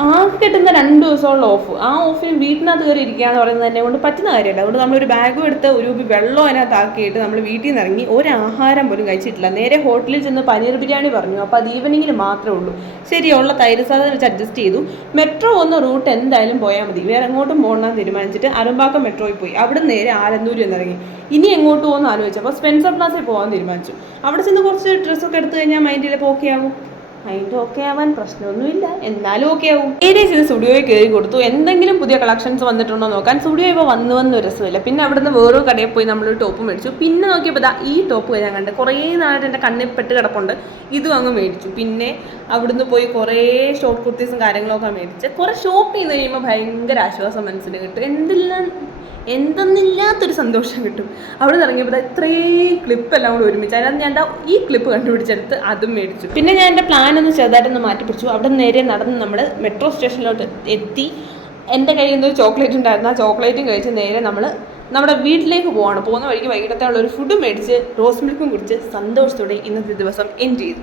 ആകെ കിട്ടുന്ന 2 ദിവസമുള്ള ഓഫ്. ആ ഓഫിന് വീട്ടിനകത്ത് കയറി ഇരിക്കുക എന്ന് പറയുന്നത് എന്നെ കൊണ്ട് പറ്റുന്ന കാര്യമല്ല. അതുകൊണ്ട് നമ്മളൊരു ബാഗും എടുത്ത് ഒരു കുപ്പി വെള്ളം അതിനകത്ത് ആക്കിയിട്ട് നമ്മൾ വീട്ടിൽ നിന്ന് ഇറങ്ങി ഒരാഹാരം പോലും കഴിച്ചിട്ടില്ല. നേരെ ഹോട്ടലിൽ ചെന്ന് പനീർ ബിരിയാണി പറഞ്ഞു. അപ്പോൾ അത് ഈവനിങ്ങിൽ മാത്രമേ ഉള്ളൂ. ശരിയുള്ള തൈര് സാധനം വെച്ച് അഡ്ജസ്റ്റ് ചെയ്തു. മെട്രോ വന്ന റൂട്ട് എന്തായാലും പോയാൽ മതി, വേറെ എങ്ങോട്ടും പോകണമെന്ന് തീരുമാനിച്ചിട്ട് അരുമ്പാക്കം മെട്രോയിൽ പോയി. അവിടെ നേരെ ആലന്തൂരിൽ എന്നിറങ്ങി. ഇനി എങ്ങോട്ട് പോകുമെന്ന് ആലോചിച്ചപ്പോൾ സ്പെൻസർ പ്ലാസയിൽ പോകാൻ തീരുമാനിച്ചു. അവിടെ ചെന്ന് കുറച്ച് ഡ്രസ്സൊക്കെ എടുത്തു കഴിഞ്ഞാൽ മൈൻഡിൽ ഓക്കെ ആകും. മൈൻഡ് ഓക്കെ ആവാൻ പ്രശ്നമൊന്നുമില്ല, എന്നാലും ഓക്കെ ആവും. ഏരിയ ചെയ്ത് സ്റ്റുഡിയോയിൽ കയറി കൊടുത്തു. എന്തെങ്കിലും പുതിയ കളക്ഷൻസ് വന്നിട്ടുണ്ടോ നോക്കാൻ. സ്റ്റുഡിയോ ഇപ്പോൾ വന്നു രസമില്ല. പിന്നെ അവിടുന്ന് വേറൊരു കടയിൽ പോയി നമ്മളൊരു ടോപ്പ് മേടിച്ചു. പിന്നെ നോക്കിയപ്പോൾ ഈ ടോപ്പ് ഞാൻ കണ്ട് കുറേ നാളായിട്ട് എൻ്റെ കണ്ണിൽ പെട്ട് കിടപ്പുണ്ട്. ഇതും അങ്ങ് മേടിച്ചു. പിന്നെ അവിടുന്ന് പോയി കുറേ ഷോർട്ട് കുർത്തീസും കാര്യങ്ങളൊക്കെ മേടിച്ച് കുറേ ഷോപ്പ് ചെയ്ത് കഴിയുമ്പോൾ ഭയങ്കര ആശ്വാസം മനസ്സിന് കിട്ടും. എന്തെന്നില്ലാത്തൊരു സന്തോഷം കിട്ടും. അവിടെ നിന്ന് ഇറങ്ങിയപ്പോൾ ഇത്രയും ക്ലിപ്പെല്ലാം കൂടി ഒരുമിച്ച് അതിനകത്ത് ഞാൻ ഈ ക്ലിപ്പ് കണ്ടുപിടിച്ചെടുത്ത് അതും മേടിച്ചു. പിന്നെ ഞാൻ എൻ്റെ പ്ലാനൊന്ന് ചെറുതായിട്ടൊന്ന് മാറ്റി പിടിച്ചു. അവിടെ നേരെ നടന്ന് നമ്മൾ മെട്രോ സ്റ്റേഷനിലോട്ട് എത്തി. എൻ്റെ കയ്യിൽ നിന്ന് ഒരു ചോക്ലേറ്റ് ഉണ്ടായിരുന്നു. ആ ചോക്ലേറ്റും കഴിച്ച് നേരെ നമ്മൾ നമ്മുടെ വീട്ടിലേക്ക് പോവാണ്. പോകുന്ന വഴിക്ക് വൈകിട്ടത്തെ ഉള്ളൊരു ഫുഡ് മേടിച്ച് റോസ് മിൽക്കും കുടിച്ച് സന്തോഷത്തോടെ ഇന്നത്തെ ദിവസം എൻഡ് ചെയ്തു.